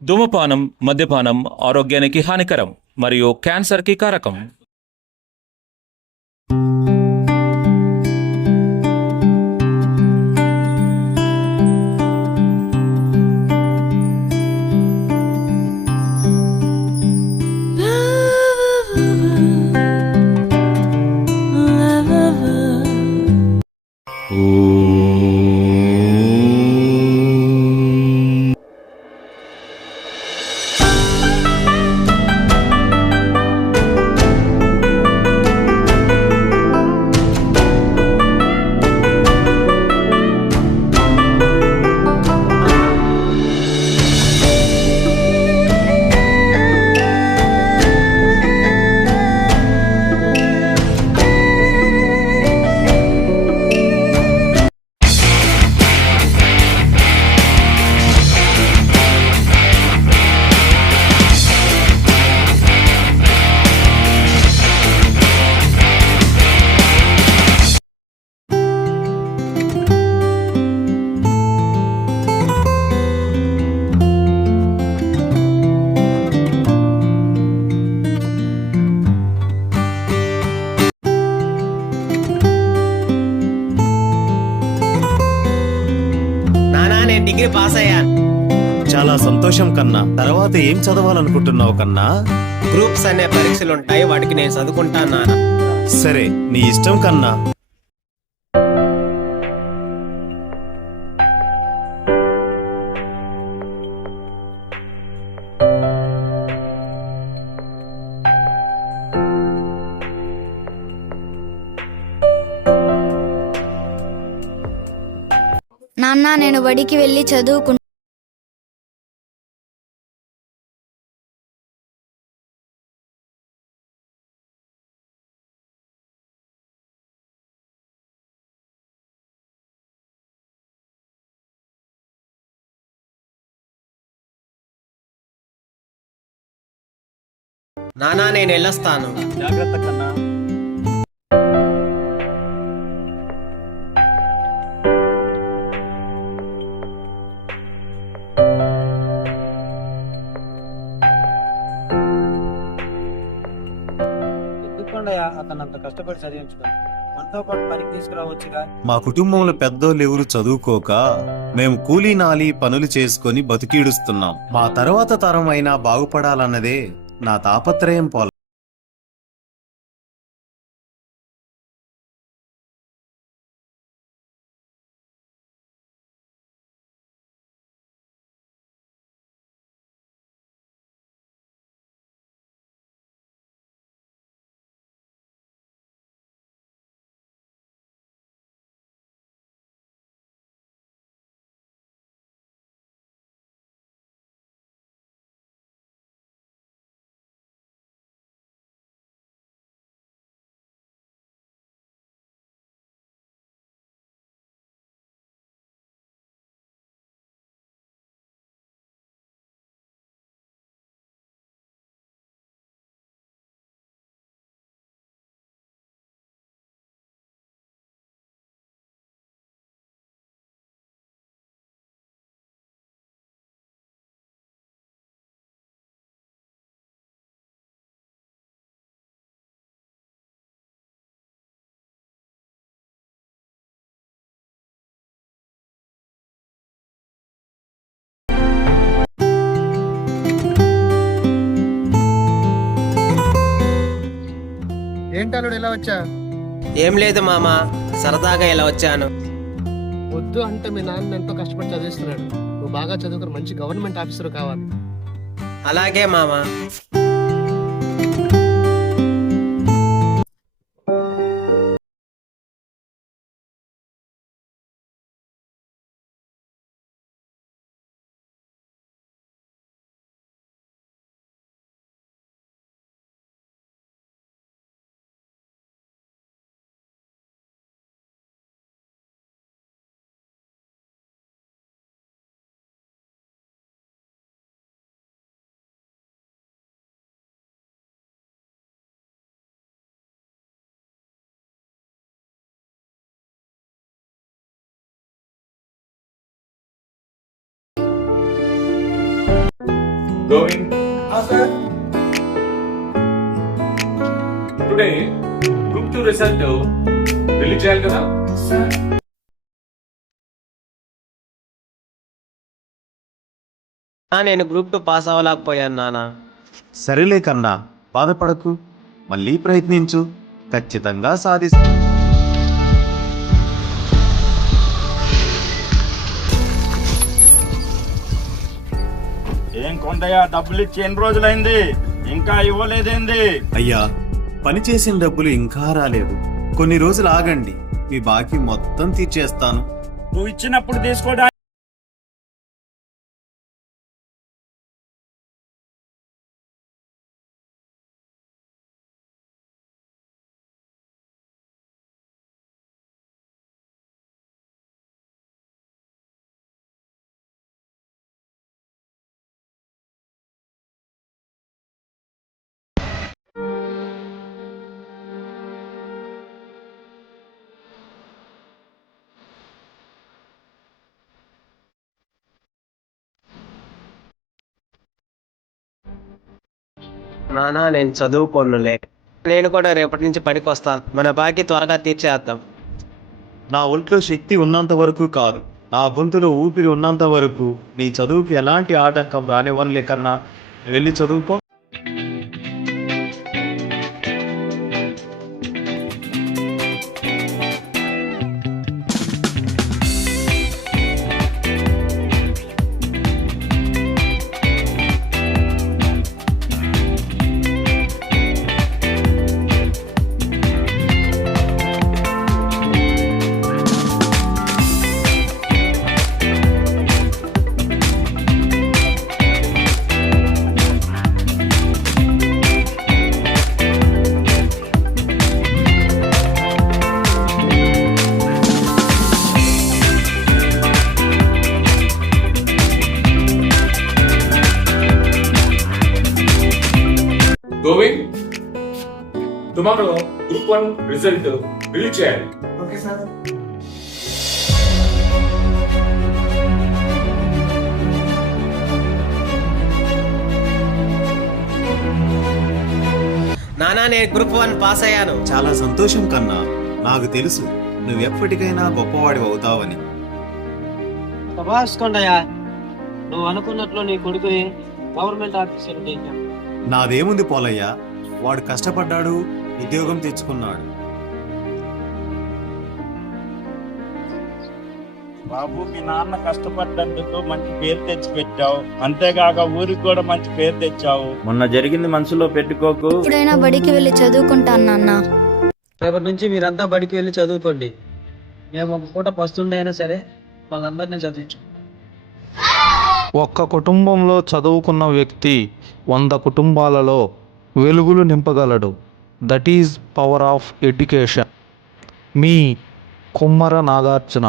ధూమపానం, మద్యపానం ఆరోగ్యానికి హానికరం మరియు క్యాన్సర్కి కారకం. నానా నేను డిగ్రీ పాస్ అయ్యాను. చాలా సంతోషం కన్నా. తర్వాత ఏం చదవాలనుకుంటున్నావు కన్నా? గ్రూప్స్ అనే పరీక్షలు ఉంటాయి, వాటికి నేను చదువుకుంటాను నాన్న. సరే, నీ ఇష్టం కన్నా. నాన్న నేను బడికి వెళ్ళి చదువుకుంటా. నానా నేను వెళ్ళొస్తాను. జాగ్రత్త కన్నా. అతను అంత కష్టపడి చదివించుకొని మనతో పాటు పనికి తీసుకురావచ్చుగా. మా కుటుంబంలో పెద్దోళ్ళు ఎవరు చదువుకోక మేము కూలీ నాలి పనులు చేసుకొని బతికీడుస్తున్నాం. మా తర్వాత తరం అయినా బాగుపడాలన్నదే నా తాపత్రయం పోల. ఏంటల్లుడు ఇలా వచ్చా? ఏం లేదు మామ, సరదాగా ఇలా వచ్చాను. వద్దు అంటే మీ నాన్న ఎంతో కష్టపడి చదివిస్తున్నాడు. నువ్వు బాగా చదువుకుని మంచి గవర్నమెంట్ ఆఫీసర్ కావాలి. అలాగే మామ. Govind today group 2 result release చేయాలి కదా నేను గ్రూప్ 2 పాస్ అవ్వలేకపోయాను నాన్న. సరేలే కన్నా, బాధపడకు, మళ్ళీ ప్రయత్నించు, ఖచ్చితంగా సాధిస్తా. ఏం కొండయ్యా, డబ్బులు ఇచ్చి ఎన్ని రోజులైంది, ఇంకా ఇవ్వలేదేంది? అయ్యా, పని చేసిన డబ్బులు ఇంకా రాలేదు. కొన్ని రోజులు ఆగండి, మీ బాకీ మొత్తం తీర్చేస్తాను. నువ్వు ఇచ్చినప్పుడు తీసుకోవడానికి నాన్న నేను చదువుకోనులే. నేను కూడా రేపటి నుంచి పనికి వస్తాను. మన బాకీ త్వరగా తీర్చేద్దాం. నా ఒంట్లో శక్తి ఉన్నంత వరకు కాదు, నా గొంతులో ఊపిరి ఉన్నంత వరకు నీ చదువుకి ఎలాంటి ఆటంకం రానివ్వనులే కన్నా. వెళ్ళి చదువుకో. Govind tomorrow group 1 result release చేయాలి. నాన్న నేను గ్రూప్ 1 పాస్ అయ్యాను. చాలా సంతోషం కన్నా, నాకు తెలుసు నువ్వు ఎప్పటికైనా గొప్పవాడి అవుతావని. సభాష్ కొండయ్య, నువ్వు అనుకున్నట్లు నీ కొడుకుని గవర్నమెంట్ ఆఫీసర్ చేశావు. నాదేముంది పోలయ్య, వాడు కష్టపడ్డాడు, ఉద్యోగం తెచ్చుకున్నాడు. బాబు, మీ నాన్న కష్టపడ్డందుకు మంచి పేరు తెచ్చి పెట్టావు, అంతేకాక ఊరికి కూడా మంచి పేరు తెచ్చావు. మొన్న జరిగింది మనసులో పెట్టుకోకు. ఇప్పుడైనా బడికి వెళ్ళి చదువుకుంటాను నాన్న. రేపటి నుంచి మీరంతా బడికి వెళ్ళి చదువుకోండి. మేము ఒక పూట పస్తుండైనా సరే వాళ్ళందరినీ చదివించు. ఒక్క కుటుంబంలో చదువుకున్న వ్యక్తి 100 కుటుంబాలలో వెలుగులు నింపగలడు. That is power of education. మీ కుమ్మర నాగార్జున.